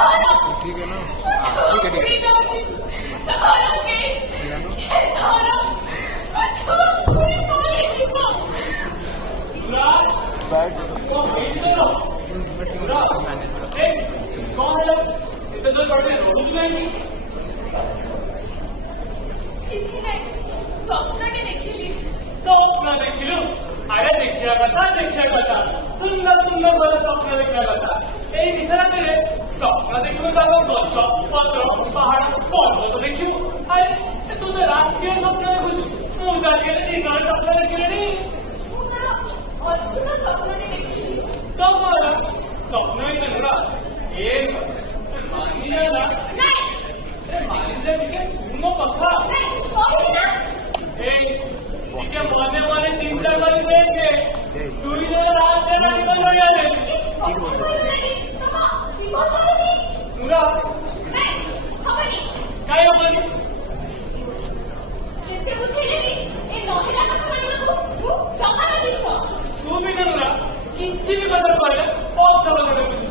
ठीक है ना? ठीक है स्वप्न देखिली स्वप्न देखिलु अरे देखिया कथा सुंदर सुंदर बड़ा स्वप्न देखिया कथा এই দিশাতে স্বপ্ন দেখু তারপর গছ পত্র পাহাড় পর্বত দেখিব আরে তু তো রাত্রিও স্বপ্ন দেখুছু মু জানিয়ে দিনের স্বপ্ন দেখিলেনি অদ্ভুত স্বপ্ন দেখিলি তোমার স্বপ্ন এটা এ মানি না নাই মানি যে টিকে শুনো কথা নাই কহিলি না এই টিকে মনে মনে চিন্তা করি দেখে দুই জন রাত রাত হয়ে গেলে মুরা নাই হবনি কাই হবনি যেতে বুঝিলেনি এই মহিলা কথা মানিବାକୁ ମୁଁ ସକାଳ ଯିବ তুমি কেন না কিচ্ছি ବି କଥା କହିଲେ ବହୁତ ଭଲ କଥା କହୁଛି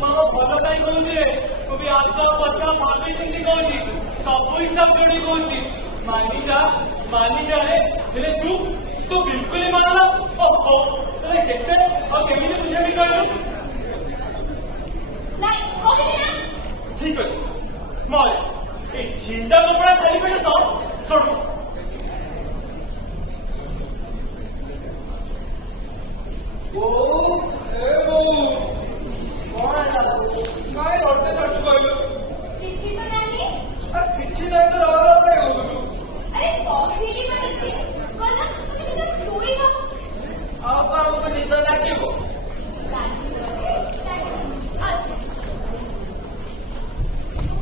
ମାମା ଭଲ କାହିଁ କହୁଛି ରେ ମୁଁ ବି ଆଗ ପଛ ଭାବି ଚିନ୍ତି କହୁଛି ସବୁ ହିସାବ ଯୋଡ଼ି କହୁଛି ମାନିଯା ରେ ହେଲେ ତୁ ବିଲକୁଲ ମାନୁନା ଓହୋ ତାହେଲେ କେତେ ଆଉ କେମିତି ବୁଝେଇବି କହିଲୁ নাই কহিলি না ঠিক আছে ময় এই ঝিলটা কপড়া খালি পেটে সব ছোড় ओ ए वो कौन है काय रोटे चढ़ गयो କିଛି ତ ନାହିଁ अरे किछि नहीं तो रहा है अरे कहिली मानिছি ଗଲା ମାନେ ଶୋଇବ आप हमको निद लागिबो ଆସ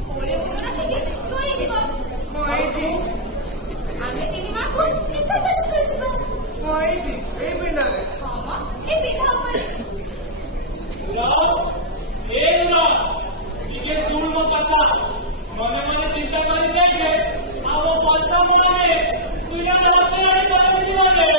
କୋଳେ କୋଳେ ଟିକେ ଶୋଇଯିବ कोइठी ଆମେ ତିନି ମାକୁ ଏକା ସାଥେ ଶୋଇଯିବା कोइठी ए पिंडाले ହଁ ମ ଏ ପିଠା ଉପରେ राव ए राव इके सुन मो कथा मने मने चिंता करी देखे आ वो पत्ता मारे तू या राते आड़े पता नहीं मारे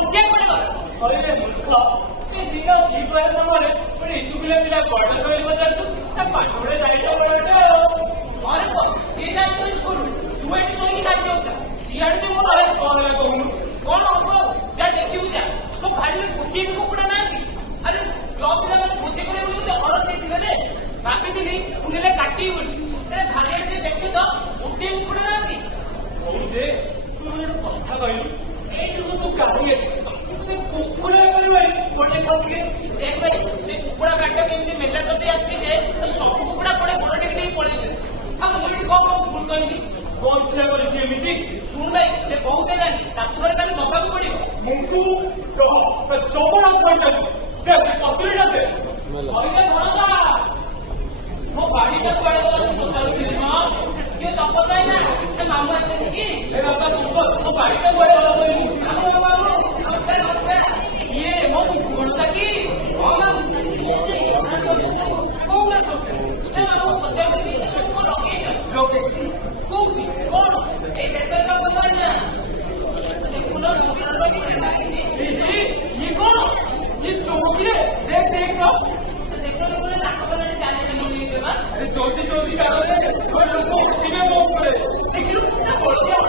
अरे मूर्ख ते दिन दीपा समय पण इतुकले मिला बडा होईल बदलतो त्या पाठवडे जायचं बडा अरे पण से नाही तो स्कूल तू एक सोई काय होता सियाडचे मला आहे कॉल करून कोण हबो जा देखिबु जा तो भाई कुटी कुकुडा नाही अरे ब्लॉक ला पूजे करे बोलू ते औरत देथिले रे भाभी दिली उनेले काटी बोली अरे भागे ते देखि तो कुटी कुकुडा नाही हो जे तू मेरे କଥା କହିଲୁ এই जो तू काढी कुकुड़ा गोटे खाऊे देख भाई से कुकुड़ा काटा केमती मेला करते आसती जे तो सब कुकुड़ा पड़े बड़ टेक पड़े आ मुझे कौन कौन भूल कहली कौन ଥିଲା କରିଛି ଏମିତି ଶୁଣ ଭାଇ ସେ ବହୁତ ହେଲାଣି ତାକୁ ଧରି ଖାଲି ନବାକୁ ପଡିବ ମୁଙ୍କୁ ଜବର କହିଥାନ୍ତି ଦେ ପତ୍ରିକା ଦେ କହିଲେ ଭରସା ମୋ ବାଡ଼ିଟା କୁଆଡେ ଗଲା ପଚାରୁଥିଲି ମା କିଏ ସମ୍ପଦ ନାହିଁ ନା ସେ ମାମୁ ଆସିଛନ୍ତି କି ଏ ବାପା ସମ୍ପଦ ମୋ ବାଡ଼ିଟା କୁଆଡେ ଗଲା କହିଲି ନମସ୍କାର ନମସ୍କାର ये वो मुकुटा की और कौन है तो मैं पता नहीं सब को लोके कोई कौन ए देखो सब बताना देखो ना ये कौन ये चोरी है देख देखो ना नाक बनाने जाने के लिए ये बात अरे चोरी चोरी कर रहे और लोगों को सीने में पड़े देखो ना बोल दिया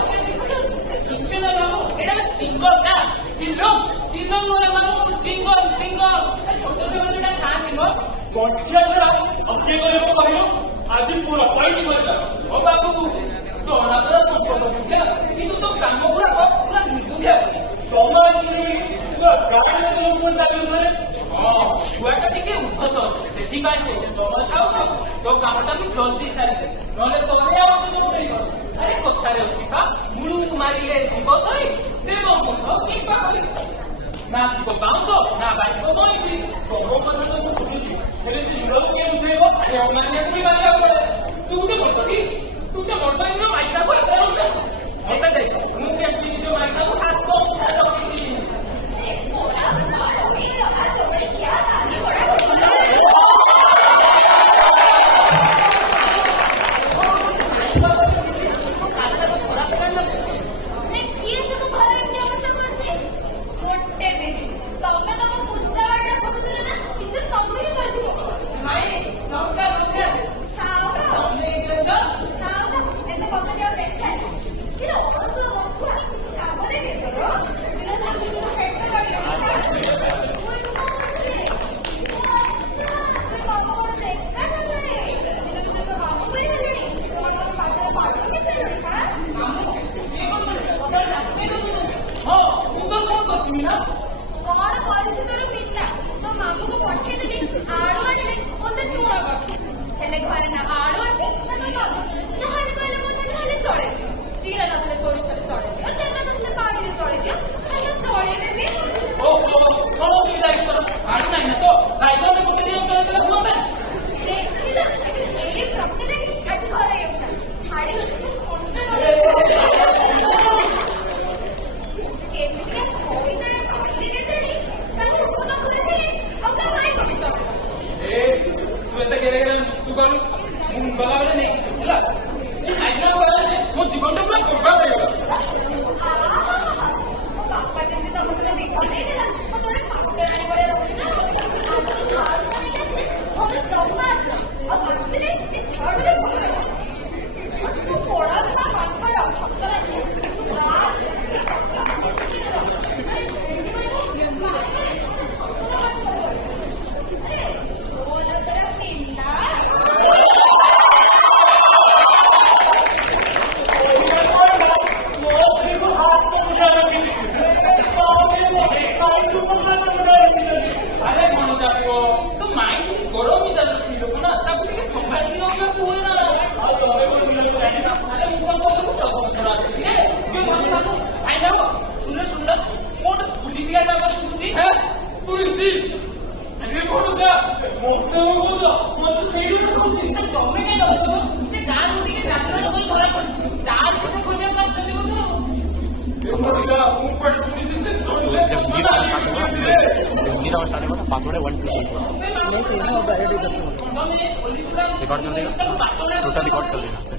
किंचन ना एटा चिंगल ना चिंगल मोरे मानो चिंगल छोट छोट जोटा खानी हो गठिया छोड़ा अके करे को कहियो आज पूरा पैठी करता ओ बाबू तो अनाथर संपद मुखे किंतु तो काम पूरा निर्दुखिया समाज ପାଇଲେ ସମୟ ଥାଉ ତୋ କାମଟାକୁ ଜଲ୍ଦି ସାରିଦେ ନହେଲେ ପରେ ଆଉ ସୁଯୋଗ ମିଳିବ ଆରେ କଥାରେ ଅଛି ବା ମୁଳୁକୁ ମାରିଲେ ଯିବ ଧରି ଦେବ ମୁଖ କିମ୍ବା କରିବ ନା ଥିବ ବାଉଁଶ ନା ବାଜିବ ବଇଁଶୀ ତୋ କଥା ତ ମୁଁ ବୁଝୁଛି ହେଲେ ସେ ମୂଳକୁ କିଏ ବୁଝେଇବ ମାନେ ପୁଣି ମାରିବାକୁ ପଡେ ତୁ ଗୋଟେ ମର୍ଦ୍ଦଟି ତୁ ଗୋଟେ ମର୍ଦ୍ଦ ନିଜ ମାଇଟାକୁ ଏତେ ରହୁଛ ଏତେ ଦେଖ ମୁଁ କେମିତି ନିଜ ମାଇଟାକୁ ହାତ ରଖିଛି पासवर्ड है 1 रिकॉर्ड कर देगा टोटल रिकॉर्ड कर देगा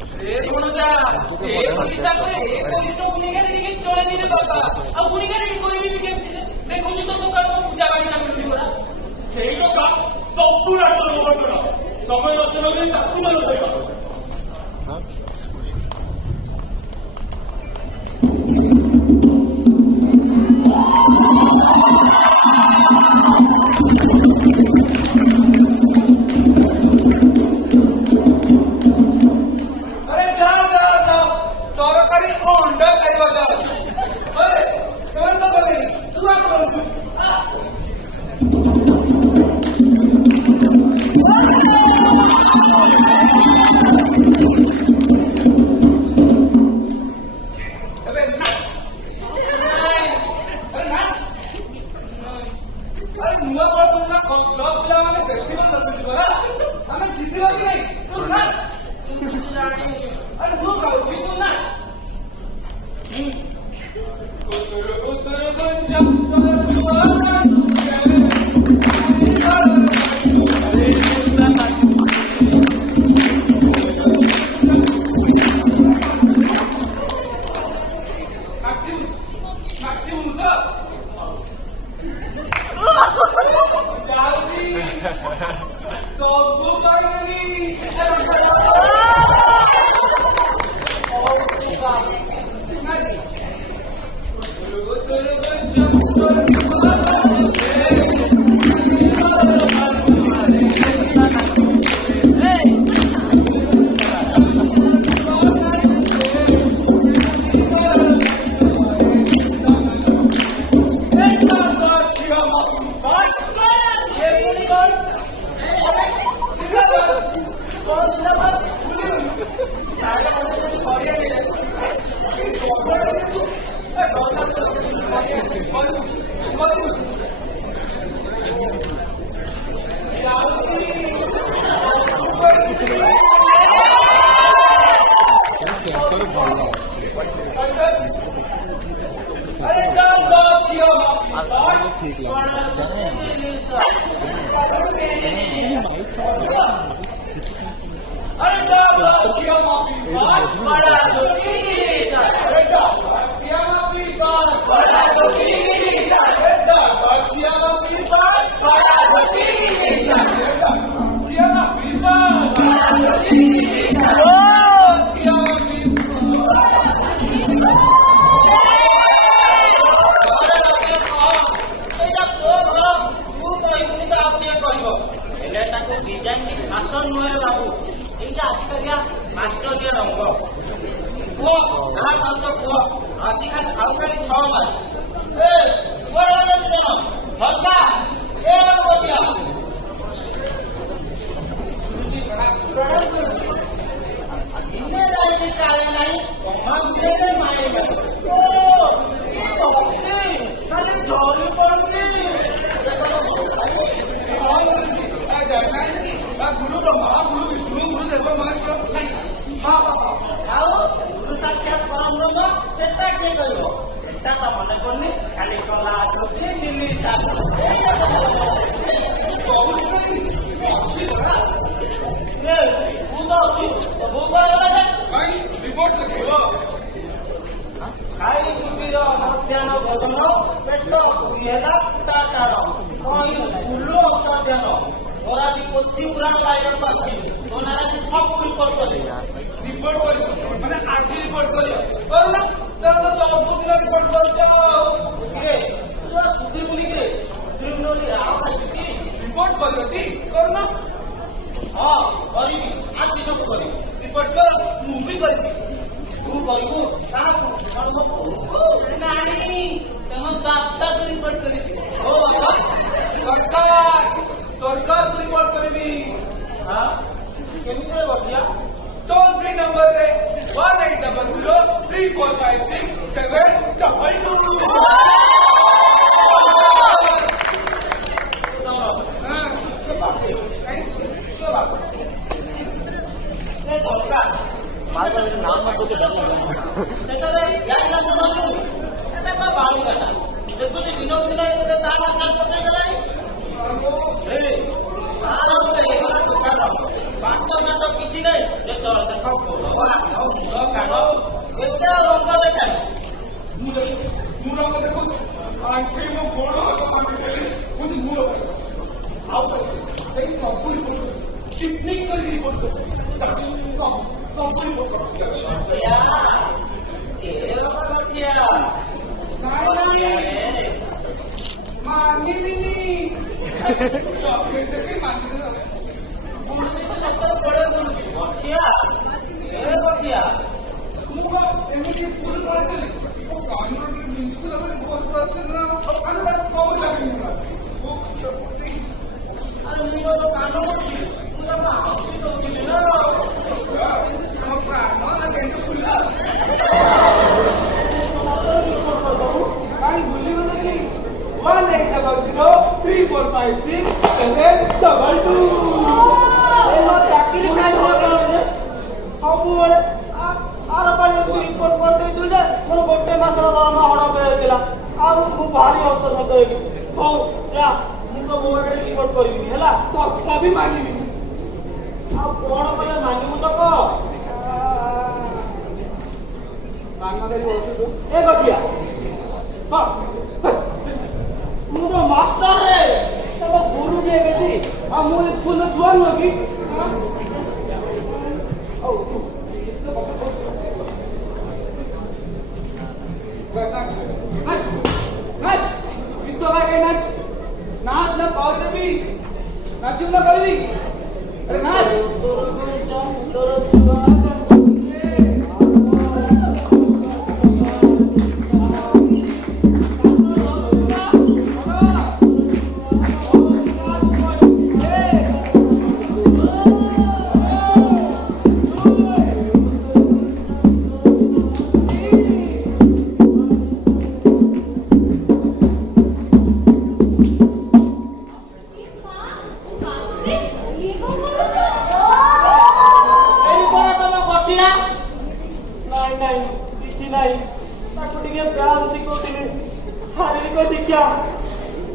ନୈତିକ ଶିକ୍ଷା।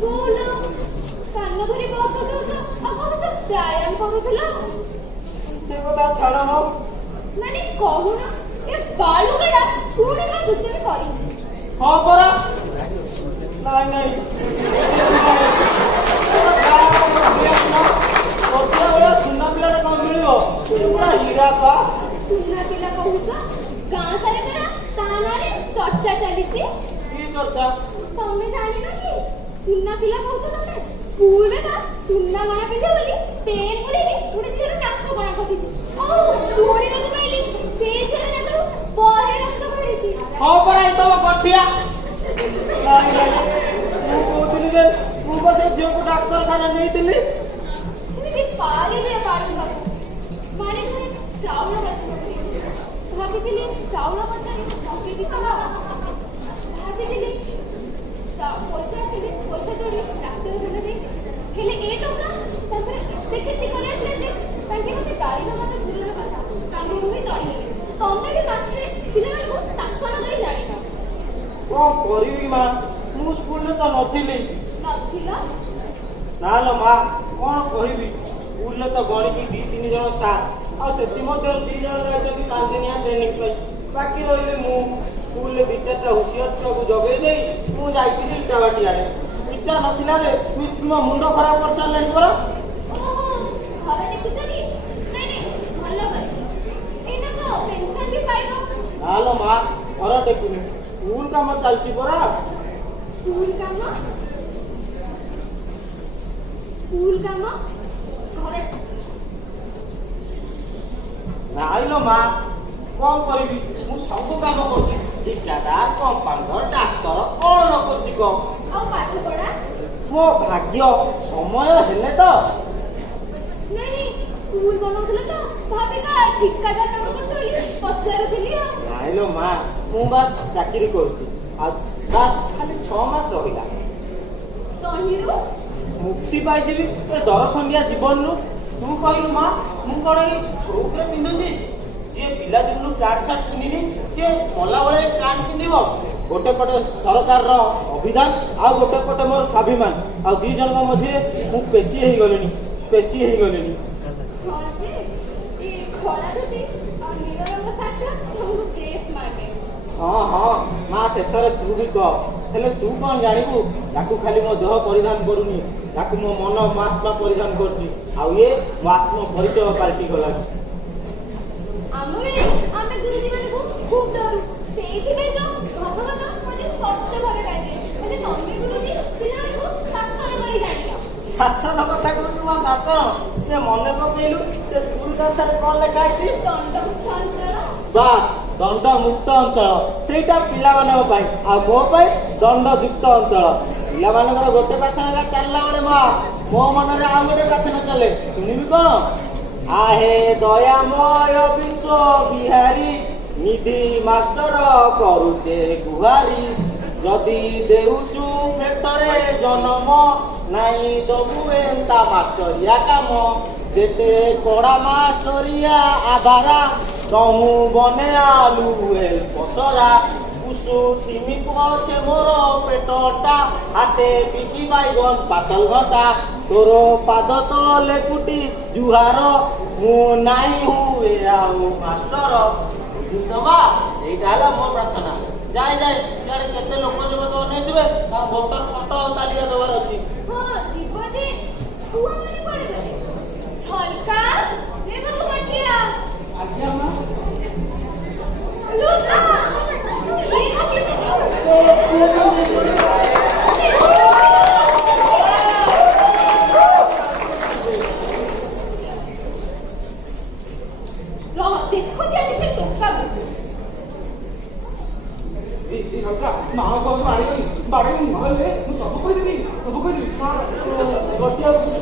बोल कान धरी बस उठौଛ ଆଉ କହୁଛ ବ୍ୟାୟାମ କରୁଥିଲ। ସେ କଥା ଛାଡ଼ ମ। ମାନେ କହୁନ ଏ ବାଳୁଙ୍ଗା ପୁଣି କଣ ଦୁଷ୍ଟାମି କରିଛି? ହଁ ପରା। ନାଇଁ ନାଇଁ ଭଳିଆ ସୁନା ପିଲାଟା କଣ ମିଳିବ? ପୁରା ହୀରା ପା। ସୁନା ପିଲା କହୁଛ? ଗାଁ ସାରା ପରା ତା ନାଁରେ ଚର୍ଚ୍ଚା ଚାଲିଛି। କି ଚର୍ଚ୍ଚା? ତମେ ଜାଣିନ କି? ସୁନା ପିଲା କହୁଛ ତମେ? ସ୍କୁଲରେ ତ ସୁନା ଗଣା ପିନ୍ଧେ ବୋଲି ପେନ୍ ପୁରେଇକି ଗୋଟେ ଝିଅର ନାକ ଗଣା କଟିଛି। ଆଉ ଶୁଣିବାକୁ ପାଇଲି ସେ ଝିଅର ନାକରୁ ବହେ ରକ୍ତ ବାହାରିଛି। ହଁ ପରା ଏ ତମ କଠିଆ। ନାଇଁ ନାଇଁ ମୁଁ କହୁଥିଲି ଯେ ମୁଁ ବା ସେ ଝିଅକୁ ଡାକ୍ତରଖାନା ନେଇଥିଲି। ଏମିତି ପାରିବେ ବାଳୁଙ୍ଗାକୁ? ମାନେ ଘରେ ଚାଉଳ ବାଛିବାକୁ ଭାବିଥିଲି ଚାଉଳ ବଛାରେ ଠକିକି ଦେବା। ଭାବିଥିଲି ପଇସା ଆସିଲେ ପଇସା ଯୋଡ଼ି ଡାକ୍ତରଖାନା ଯାଇ ହେଲେ ଏ ଟଙ୍କା ତାପରେ ଏତେ କ୍ଷତି କରି ଆସିଲେ ଯେ ତାଙ୍କେ ମୋତେ ଗାଳି ଦେବା ତ ଦୂରର କଥା କାମ ହୋଇ ଚଳିଗଲେ। ତମେ ବି ମାସରେ ପିଲାମାନଙ୍କୁ ଶାସନ କରି ଜାଣିନ। କଣ କରିବି ମା? ମୁଁ ସ୍କୁଲରେ ତ ନଥିଲି। ନଥିଲ? ନା ଲୋ ମା କଣ କହିବି? ସ୍କୁଲରେ ତ ଗଣିକି 2-3 ଜଣ ସାର୍ ଆଉ ସେଥିମଧ୍ୟରୁ 2 ଜଣ ଯାଇଛନ୍ତି 5 ଦିନିଆ ଟ୍ରେନିଂ ପାଇଁ। ବାକି ରହିଲେ ମୁଁ। ସ୍କୁଲରେ 2-4ଟା ହୁସିଆର ଛୁଆକୁ ଜଗେଇ ଦେଇ ମୁଁ ଯାଇଥିଲି ଇଟା ବାଟି ଆଡ଼େ। ଇଟା ନଥିଲା ଯେ ମୋ ମୁଣ୍ଡ ଖରାପ କରିସାରିଲାଣି ପରା। ଓହୋ ଘର ଟେକୁଛ କି? ନାଇଁ ନାଇଁ ଭଲ କରିଛ। ଏଇନା ତ ପେନ୍ସନ ବି ପାଇବ। ନା ଲୋ ମା ଘର ଟେକୁନି, ସ୍କୁଲ କାମ ଚାଲିଛି ପରା। ସ୍କୁଲ କାମ? ସ୍କୁଲ କାମ? ଘର ନାଇଁ ଲୋ ମା କଣ କରିବି? ମୁଁ ସବୁ କାମ କରୁଛି। ଠିକାଦାର, କମ୍ପାଉଣ୍ଡର, ଡାକ୍ତର କଣ ନ କରୁଛି କହ? ଆଉ ପାଠ ପଢା? ମୋ ଭାଗ୍ୟ ସମୟ ହେଲେ ତ। ନାଇଁ ନାଇଁ ସ୍କୁଲ ବନଉଥିଲ ତ ଭାବିକା ଠିକାଦାର କାମ କରୁଛ ବୋଲି ପଚାରୁଥିଲି ଆଉ। ନାଇଁ ଲୋ ମା ମୁଁ ବାସ୍ ଚାକିରି କରୁଛି ଆଉ ବାସ୍ ଖାଲି 6 ମାସ ରହିଲା ତହିଁରୁ ମୁକ୍ତି ପାଇଯିବି ଏ ଦରଖଣ୍ଡିଆ ଜୀବନରୁ। ତୁ କହିଲୁ ମା ମୁଁ କଣ ଏଇ ସଉକରେ ପିନ୍ଧୁଛି? ଯିଏ ପିଲାଦିନରୁ ପ୍ୟାଣ୍ଟ ସାର୍ଟ ପିନ୍ଧିନି ସିଏ ମଲାବେଳେ ପ୍ୟାଣ୍ଟ ପିନ୍ଧିବ? ଗୋଟେ ପଟେ ସରକାରର ଅଭିଧାନ ଆଉ ଗୋଟେ ପଟେ ମୋର ସ୍ୱାଭିମାନ ଆଉ 2 ଜଣଙ୍କ ମଝିରେ ମୁଁ ପେଶୀ ହେଇଗଲିଣି। ହଁ ଯେ ଏ ଖଳା ଧୋତି ଆଉ ନୀଳ ରଙ୍ଗ ସାର୍ଟ ତମକୁ ବେଶ ମାନେ। ହଁ ମା ଶେଷରେ ତୁ ବି କହ। ହେଲେ ତୁ କଣ ଜାଣିବୁ ତାକୁ ଖାଲି ମୋ ଦେହ ପରିଧାନ କରୁନି, ତାକୁ ମୋ ମନ ମୋ ଆତ୍ମା ପରିଧାନ କରୁଛି। ଆଉ ଇଏ ମୋ ଆତ୍ମ ପରିଚୟ ପାଲଟି ଗଲାଣି। ଆମ ବେଳେ ଆମେ ଗୁରୁଜୀ ମାନଙ୍କୁ ଖୁବ ଡରୁ। ସେଇଥିପାଇଁ ତ ଭଗବାନ ମୋତେ ସ୍ପଷ୍ଟ ଭାବେ କହିଲେ ହେଲେ ତମେ ଗୁରୁଜୀ ପିଲାମାନଙ୍କୁ ଶାସନ କରି ଜାଣିଲ। ଶାସନ କଥା କହୁଛୁ ମା ଶାସନ? ଇଏ ମନେ ପକେଇଲୁ ସେ ସ୍କୁଲ କଥାରେ କଣ ଲେଖା ହେଇଛି? ଦଣ୍ଡମୁକ୍ତ ଅଞ୍ଚଳ। ବାସ୍ ଦଣ୍ଡମୁକ୍ତ ଅଞ୍ଚଳ। ସେଇଟା ପିଲାମାନଙ୍କ ପାଇଁ ଆଉ ମୋ ପାଇଁ ଦଣ୍ଡଯୁକ୍ତ ଅଞ୍ଚଳ। ପିଲାମାନଙ୍କର ଗୋଟେ ପ୍ରାର୍ଥନା ଚାଲିଲା ବେଳେ ମା ମୋ ମନରେ ଆଉ ଗୋଟେ ପ୍ରାର୍ଥନା ଚାଲେ। ଶୁଣିବି କଣ? आहे दयामय विश्व बिहारी निधि मास्टर करुचे गुहारी जदि देउचु पेटरे जन्म नाई दबु एंता मास्टरिया काम जेते कड़ा मास्टरिया आधारा कहूँ बने आलू एल पसरा कुसु तिमी पछे मोर पेटटा हाटे बिकी बाइगन पातल घटा तोर पाद तले कुटी जुहार मु नाई हुए आउ मास्टर बुझितबा। एइटा हला मो प्रार्थना। जाए सियाड़े केते लोक जब तो अनेइथिबे ता भोटर फोटो तालिका देवार अछि। हां जीव जे छुआ माने पड़े गले छलका रे बाबू कटिया। आज्ञा मां लुका ये कभी देखो जी आज से टोका माँ को बाड़ी नहले सब कहीदेवी गटिया कुछ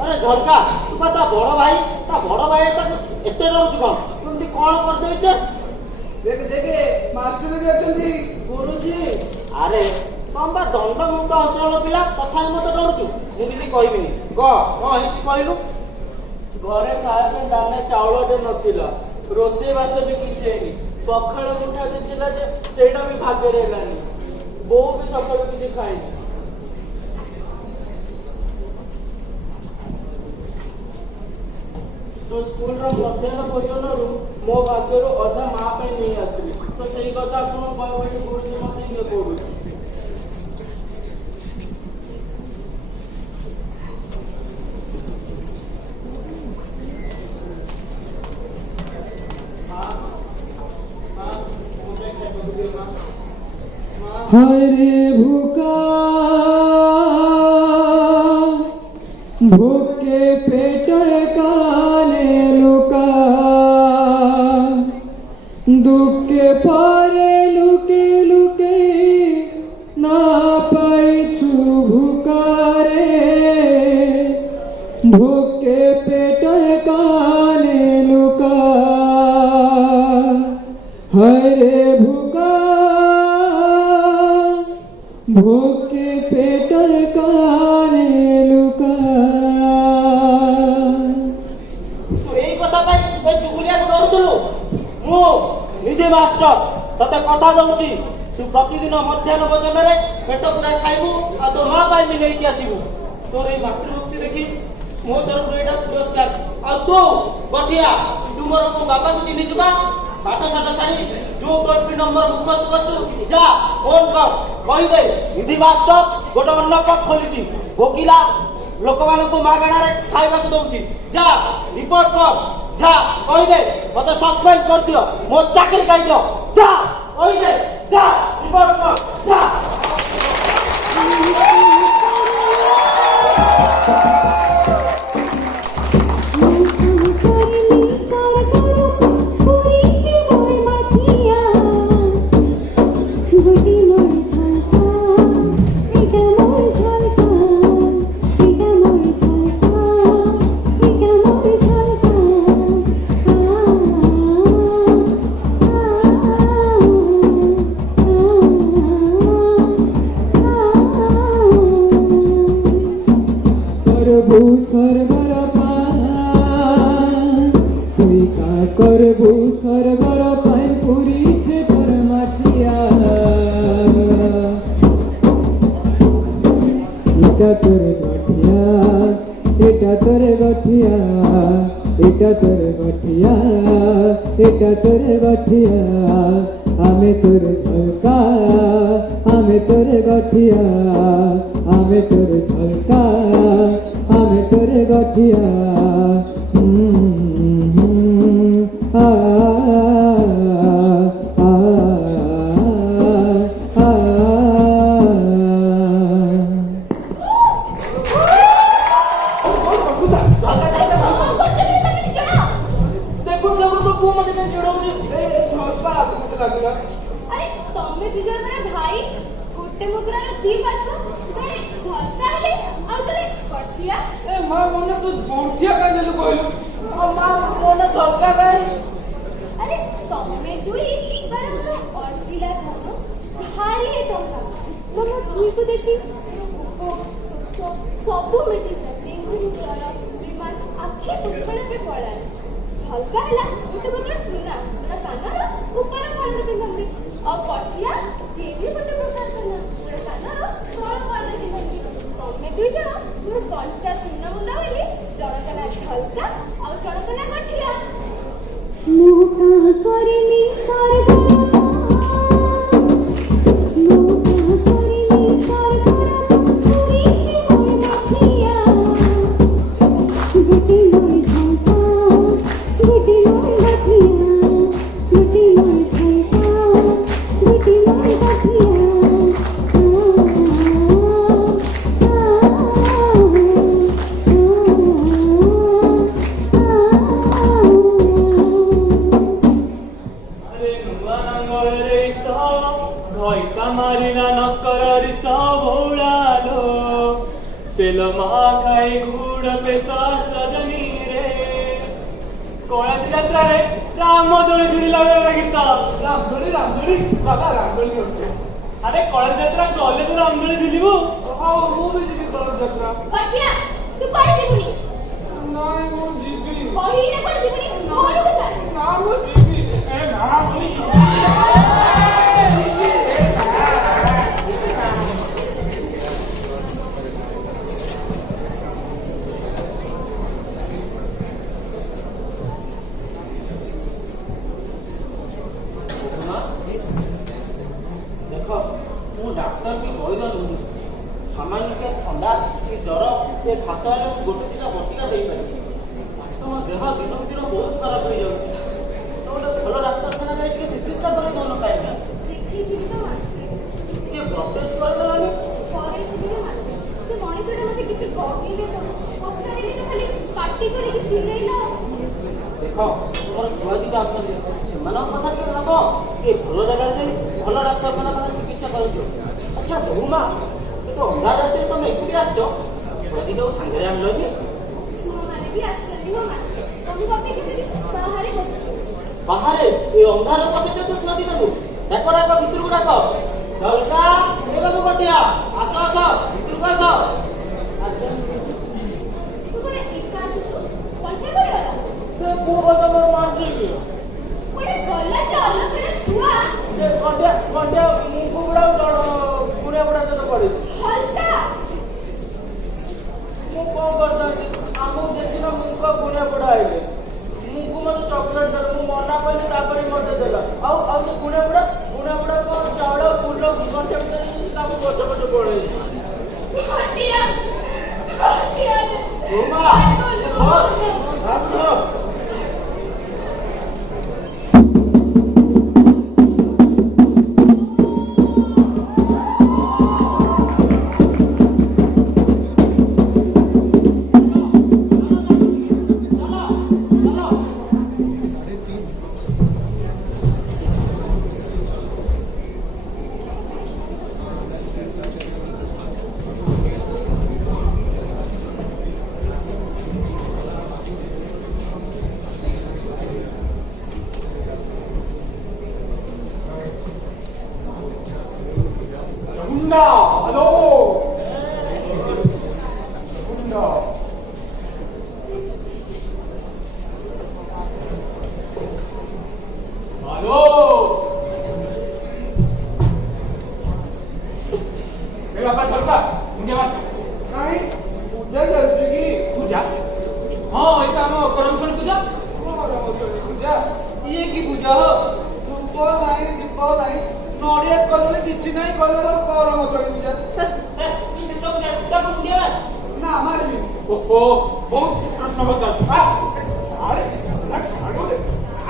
अरे झलका तू ता बड़ भाई एते डरुछु कौन? तुमती कौन कर देइछे? देखे मास्टर भी अछंती गुरुजी। अरे तुम बा दंडमुक्त अंचल पिला कथा मत डरुछु। मु किछि कहबिनी कह कौन हेछि कहलु? घरे खाए दाने चाउलटे नथिला रोषेई बास भी किछि हेनी पखाड़ मुठा देला जे सेटा भी भाग्य हेलानी। ବୋଉ ବି ସକାଳୁ କିଛି ଖାଇନି। ତ ସ୍କୁଲର ମଧ୍ୟାହ୍ନ ଭୋଜନରୁ ମୋ ଭାଗ୍ୟରୁ ଅଧା ମା ପାଇଁ ନେଇ ଆସିଲି। ତ ସେଇ କଥା ଆପଣ କହିବାଟି କରୁଛି ମତେ ଇଏ କରୁଛି। हरे भूखा भूखे पेट काने लुका दुखे पारे लुके लुके ना पाइछु भूकारे भूखे पेट काने लुका हरे भूखा भूखे पेट काने लुका। तू এই কথা পাই এই চুগুলিয়াକୁ ଡରୁଥିଲୁ? ମୁଁ ନିଜେ ମାଷ୍ଟର ତତେ କଥା ଦଉଛି, ତୁ ପ୍ରତିଦିନ ମଧ୍ୟାହ୍ନ ଭୋଜନରେ ପେଟ ପୁରା ଖାଇବୁ ଆଉ ତୋ ମା ପାଇଁ ବି ନେଇକି ଆସିବୁ। ତୋର ଏଇ ମାତୃଭକ୍ତି ଦେଖି ମୋ ତରଫରୁ ଏଇଟା ପୁରସ୍କାର। ଆଉ ତୁ ଗଠିଆ, ତୁ ମୋର କୋଉ ବାପାକୁ ଚିହ୍ନିଛୁ ବା? ପାଠ ସାଠ ଛାଡ଼ି ଯୋଉ ଟୋଲ୍ ଫ୍ରି ନମ୍ବର ମୁଖସ୍ତ କରୁଛୁ, ଯା ଫୋନ୍ କର, କହିଦେ ନିଧି ମାଷ୍ଟର ଗୋଟେ ଅନ୍ନ କପ୍ ଖୋଲିଛି, ଭୋକିଲା ଲୋକମାନଙ୍କୁ ମାଗଣାରେ ଖାଇବାକୁ ଦଉଛି। ଯା ରିପୋର୍ଟ କର, ଯା କହିଦେ ମତେ ସସ୍ପେଣ୍ଡ କରିଦିଅ, ମୋ ଚାକିରି ଖାଇଦିଅ। ଯା କହିଦେ, ଯା ରିପୋର୍ଟ କର, ଯା। करबू सरगर पाई पूरी छे पर माठिया इटा तोरे गठिया इटा तोरे गठिया इटा तोरे गठिया इटा तोरे गठिया आमे तोरे झलका आमे तोरे गठिया आमे तोरे झलका आमे तोरे गठिया କହିଦେଲୁ ସାମାନ୍ୟ ଥଣ୍ଡା କି ଜ୍ୱର ଏ ଖାସ ହେଲେ ମୁଁ ଗୋଟେ ଦିଟା ବଟିକା ଦେଇପାରିବି। ତମ ଦେହ ଦିନକୁ ଦିନ ବହୁତ ଖରାପ ହେଇଯାଉଛି। ତ ଗୋଟେ ଭଲ ଡାକ୍ତରଖାନା ଯାଇ ଟିକେ ଚିକିତ୍ସା କରି ଦଉନ କାହିଁକି? ଦେଖେଇଥିଲି ତ ମାସେ। ଟିକେ ବ୍ଲଡ୍ ଟେଷ୍ଟ କରିଦେଲାନି? କରେଇଥିଲି ଯେ ମାସେ। ସେ ମଣିଷଟା ମତେ କିଛି କହିଲେ ତ ପଚାରିଲେ ତ ଖାଲି ପାଟି କରିକି ଚିଲେଇଲା। ଦେଖ ତୁମର ଛୁଆ ଦିଟା ଅଛନ୍ତି ସେମାନଙ୍କ କଥା ଟିକେ ଭାବ। ଟିକେ ଭଲ ଜାଗାରେ ଯାଇ ଭଲ ଡାକ୍ତରଖାନା ପାଖରେ ଚିକିତ୍ସା କରିଦିଅ। ଆଚ୍ଛା ବୋହୁମା କିନ୍ତୁ ଅଣ୍ଡା ରାତିରେ ତମେ ଏକୁଟିଆ ଆସିଛ, ଛୁଆ ଦିଟାକୁ ସାଙ୍ଗରେ ଆଣିଲନି? ଛୁଆମାନେ ବି ଆସିଛନ୍ତି ମୋ ମାସେ। ତମେ ଅପେକ୍ଷା ବାହାରେ ବସିଛୁ। ବାହାରେ ଏ ଅନ୍ଧାର ବସେଇଛ ତୁ ଛୁଆ ଦିଟାକୁ। ଡାକ ଡାକ ଭିତରକୁ ଡାକ। ଚଲକା ଏ ବାବୁ କଟିଆ ଆସ ଆସ ଭିତରକୁ ଆସ। ତୁ କଣ ଏକା ଆସୁଛୁ? କଣ୍ଠେ କରିଗଲା ସେ ପୁଅ କଥା ମୋର ମାନୁଛି କି? ଗୋଟେ ଗଲା ସେ ଅଲକ୍ଷଣା ଛୁଆ। ସେ ଗଣ୍ଡିଆ ଗଣ୍ଡିଆ ମୁଖ ବୁଢ଼ାକୁ ଗୁଣିଆ ବୁଢ଼ା ସହିତ ପଡ଼ିଛି। ହଲକା ମୁଁ କଣ କରିଥାନ୍ତି? ଆମକୁ ଯେତିକି ମୁଖ ଗୁଣିଆ ବୁଢ଼ା ଆଇଲେ ମୁଖ ମୋତେ ଚକୋଲେଟ୍ ଦେଲେ, ମୁଁ ମନା କଲି ତାପରେ ମୋତେ ଦେଲା। ଆଉ ସେ ଗୁଣିଆ ବୁଢ଼ା କଣ ଚାଉଳ ଫୁଲ ଗଣ୍ଠେ ଭିତରେ ତାକୁ ପଛ ପଛ ପଳେଇଛି। ହଟିଆ ହଟିଆ ବୋହୁମା ହାତ ଧର। गुंडा हॅलो गुंडा हॅलो हे बाबा चलता मुझे बात नाही पूजा करते की पूजा हाँ एक काम करमसण पूजा पूजा ये की पूजा हो धूप नाही दीप नाही नडिया कले किछि नाही कले तो करम चली पूजा ତୁ ସେ ସବୁ ଜାଣିବାକୁ ମୁଣ୍ଡିଆ ना हमारे भी ओहो बहुत प्रश्न बचा अरे छाड़ो दे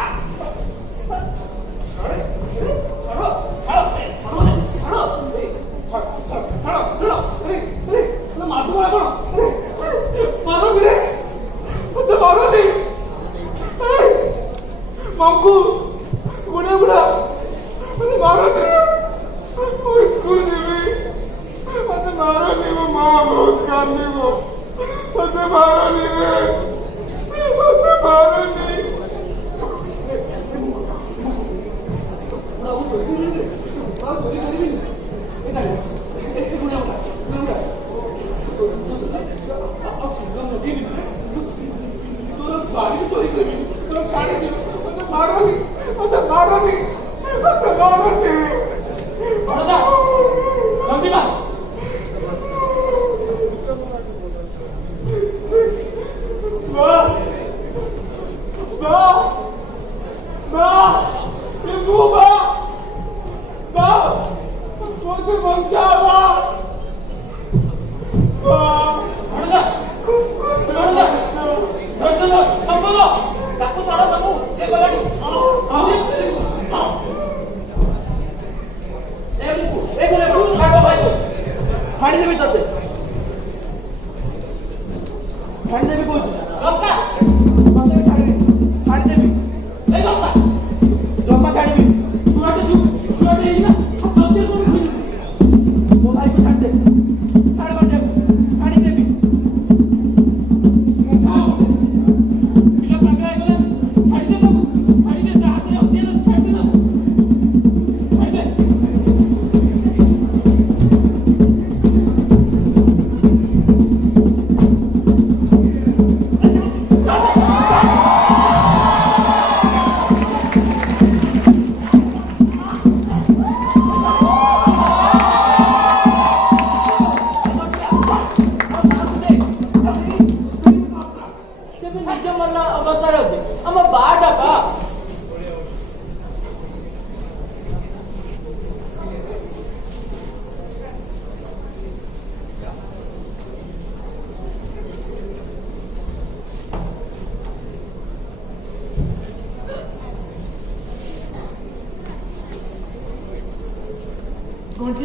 अरे छाड़ो मारतो मला पण मारो रे तो मारो नहीं मामकू गुणे बुडा મને મારો નહીં હું સ્કૂલ જઈશ મને મારો નહીં वो माँ बहुत कांदी वो મને મારો નહીં રે મને મારો નહીં मारो नहीं जल्दी बात ତାକୁ ଛାଡ଼ ତାକୁ ସେ ଗଲାଣି फाड़ी देवी तोते फाड़ी देवी कौन लंका मते छाड़ी फाड़ी देवी ए लंका जम्मा छाड़ी सुराटे हे ना तोते को मो भाई को छाड़ दे छाड़ कर दे फाड़ी देवी पिला पागल है गला फाड़ी दे तो फाड़ी दे हाथ में होती है छाड़ दे फाड़ी दे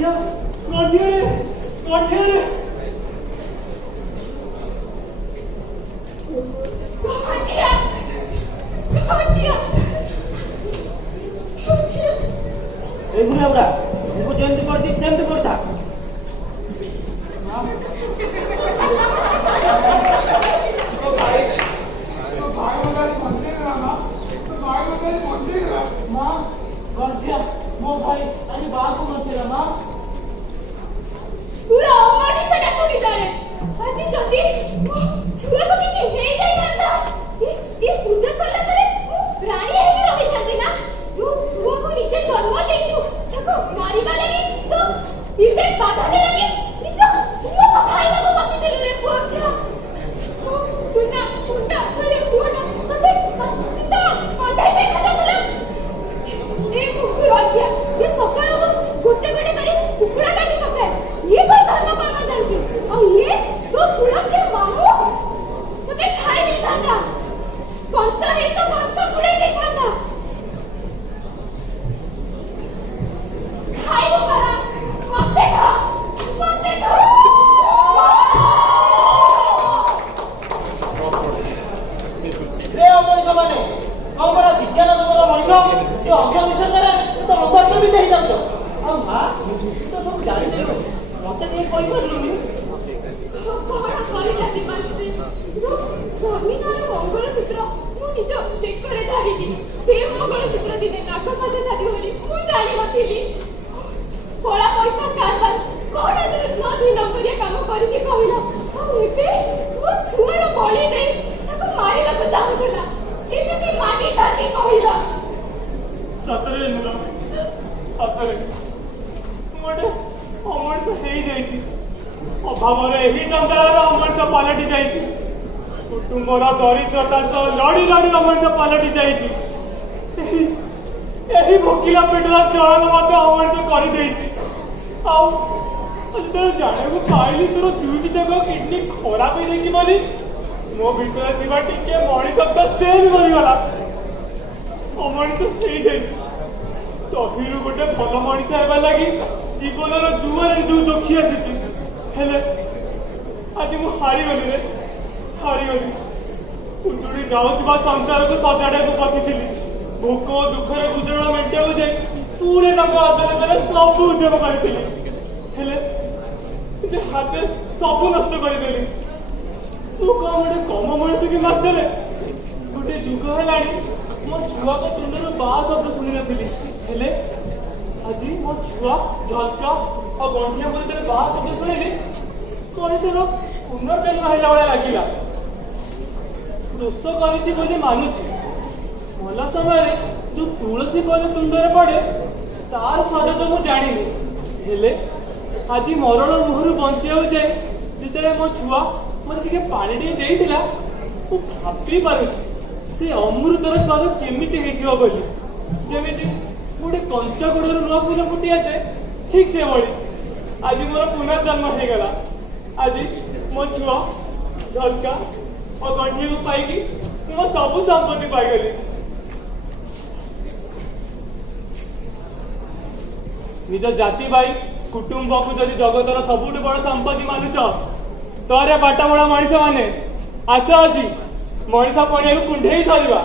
ଗଣ୍ଠିଆ ଗଣ୍ଠିଆରେ ଗଣ୍ଠିଆରେ ଗଣ୍ଠିଆ ଗଣ୍ଠିଆ এই বুড়া বুড়া ମୁଁ ଯେମିତି କରିଛି ସେମିତି କରିଥା ମା ଗଣ୍ଠିଆ ମୋ ଭାଇ ଆଜି ବାହାକୁ ବଞ୍ଚେଇଲା ମା ପୁରା ଅମଣିଷ ଡାକୁନି ଜାଣେ ଆଜି ଯଦି ମୋ ଛୁଆକୁ କିଛି ହେଇଯାଇଥାନ୍ତା ଏ ପୂଜା ସରିଲା ପରେ ମୁଁ ପ୍ରାଣୀ ହେଇକି ରହିଥାନ୍ତି ନା ଯୋଉ ପୁଅକୁ ନିଜେ ଜନ୍ମ ଦେଇଛୁ ତାକୁ ମାରିବା ଲାଗି ତୁ ବିବେକ ବାଧା ଦେଲାନି ନିଜ ପୁଅକୁ ଖାଇବାକୁ ବସିଥିଲୁ ରେ ପୁଅ ଝିଅ ସୁନା ମୁଣ୍ଡା ଭଳି ପୁଅଟା ତତେ ପିତା କଣ୍ଢେଇ ଦେଖାଯାଉଥିଲା ଏ କୁକୁର ହତ୍ୟା ସେ ସକାଳୁ ଗୋଟେ ଗୋଟେ କରି କୁକୁଡ଼ା କାଟି ପକାଏ ଇଏ କଣ ଧର୍ମ କର୍ମ ଜାଣିଛି ଆଉ ଇଏ ତୋ କୁଳକ୍ଷ ମାମୁଁ ତତେ ଖାଇ ଦେଇଥାନ୍ତା କଂସ ହେଇ ତ କଂସ ପୁଡ଼େଇ ଦେଇଥାନ୍ତା ଖାଇବୁ ପରା ମତେ ଖା ମତେ ଖା ରେ ମଣିଷ ମାନେ କଣ ପରା ବିଜ୍ଞାନ ଯୁଗର ମଣିଷ ତୁ ଅନ୍ଧବିଶ୍ୱାସରେ ତୁ ତ ଅନ୍ଧ କେମିତି ହେଇଯାଉଛ ଆଉ ମା ତୁ ତ ସବୁ ଜାଣିଥିଲୁ ମତେ ଟିକେ କହିପାରିଲୁନି କଣ କରିଛନ୍ତି ମାଷ୍ଟ୍ରୀ ଯୋଉ ସ୍ୱାମୀନାର ମଙ୍ଗଳସୂତ୍ର ମୁଁ ନିଜ ବେକରେ ଧରିଛି ସେ ମଙ୍ଗଳସୂତ୍ର ଦିନେ ନାଗ ପାଖେ ଛାଡ଼ି ବୋଲି ମୁଁ ଜାଣିନଥିଲି କଳା ପଇସା କାରବାର କଣ ଦୁଇ ନମ୍ବରିଆ କାମ କରିଛି କହିଲ ଆଉ ଏବେ ମୋ ଛୁଆର ବଳି ଦେଇ ତାକୁ ମାରିବାକୁ ଚାହୁଁଥିଲା କେମିତି ମାନିଥାନ୍ତି କହିଲ ସତରେ ନୁର ସତରେ ମୁଁ ଗୋଟେ ଅମଣିଷ ହେଇଯାଇଛି ଅଭାବରେ ଏହି ଜଞ୍ଜାଳର ଅମଣିଷ ପାଲଟି ଯାଇଛି କୁଟୁମ୍ବର ଦରିଦ୍ରତା ସହ ଲଢ଼ି ଲଢ଼ି ଅମଣିଷ ପାଲଟି ଯାଇଛି ଏହି ଭୋକିଲା ପେଟର ଜଳନ ମଧ୍ୟ ଅମଣିଷ କରିଦେଇଛି ଆଉ ଯେତେବେଳେ ଜାଣିବାକୁ ପାଇଲି ତୋର ଦୁଇଟି ଯାକ କିଡନୀ ଖରାପ ହେଇଯାଇଛି ବୋଲି ମୋ ଭିତରେ ଥିବା ଟିକେ ମଣିଷ ତ ସେ ବି ମରିଗଲା ଅମଣିଷ ହେଇଯାଇଛି ତହିଁରୁ ଗୋଟେ ଭଲ ମଣିଷ ହେବା ଲାଗି ଜୀବନର ଜୁଆରେ ଯୋଉ ଯୋଖି ଆସିଛି ହେଲେ ଆଜି ମୁଁ ହାରିଗଲି ରେ ହାରିଗଲି ଉଜୁଡ଼ି ଯାଉଥିବା ସଂସାରକୁ ସଜାଡ଼ିବାକୁ ବସିଥିଲି ଭୋକ ଓ ଦୁଃଖରେ ଗୁଜୁରାଣ ମେଣ୍ଟିବାକୁ ଯାଇ ପୁଣି ତାଙ୍କ ଅଦାଲତରେ ସବୁ ଉଦ୍ୟମ କରିଥିଲି ହେଲେ ହାତେ ସବୁ ନଷ୍ଟ କରିଦେଲି ତୁ କଣ ଗୋଟେ କମ ମଣିଷ କି ମାଷ୍ଟରେ ଗୋଟେ ଯୁଗ ହେଲାଣି ମୋ ଛୁଆଙ୍କ ତୁଣ୍ଡରୁ ବା ଶବ୍ଦ ଶୁଣିନଥିଲି ହେଲେ ଆଜି ମୋ ଛୁଆ ଝଲକା ଆଉ ଗଣ୍ଠିଆ ଭିତରେ ବା ଶବ୍ଦ ଶୁଣିଲି ମଣିଷର ପୁନର୍ଜନ୍ମ ହେଲା ଭଳିଆ ଲାଗିଲା ଦୋଷ କରିଛି ବୋଲି ମାନୁଛି ମଲା ସମୟରେ ଯୋଉ ତୁଳସୀ ପତ୍ର ତୁଣ୍ଡରେ ପଡେ ତାର ସ୍ୱାଦ ତ ମୁଁ ଜାଣିନି ହେଲେ ଆଜି ମରଣ ମୁହଁରୁ ବଞ୍ଚିବାକୁ ଯାଇ ଯେତେବେଳେ ମୋ ଛୁଆ ମତେ ଟିକେ ପାଣି ଟିକେ ଦେଇଥିଲା ମୁଁ ଭାବି ପାରୁଛି ସେ ଅମୃତର ସ୍ୱାଦ କେମିତି ହେଇଥିବ ବୋଲି ଯେମିତି ଗୋଟେ କଞ୍ଚା ଗୋଡରୁ ନୂଆ ଫୁଲ ଫୁଟି ଆସେ ଠିକ ସେଭଳି ଆଜି ମୋର ପୁନର୍ଜନ୍ମ ହେଇଗଲା ଆଜି ମୋ ଛୁଆ ଝଲକା ଓ ଗଣ୍ଠିକୁ ପାଇକି ମୋ ସବୁ ସମ୍ପତ୍ତି ପାଇଗଲି ନିଜ ଜାତି ଭାଇ କୁଟୁମ୍ବକୁ ଯଦି ଜଗତର ସବୁଠୁ ବଡ ସମ୍ପତ୍ତି ମାନୁଛ ତୋରେ ବାଟବଣା ମଣିଷ ମାନେ ଆସ ଆଜି ମଣିଷ ପଣିଆକୁ କୁଣ୍ଢେଇ ଧରିବା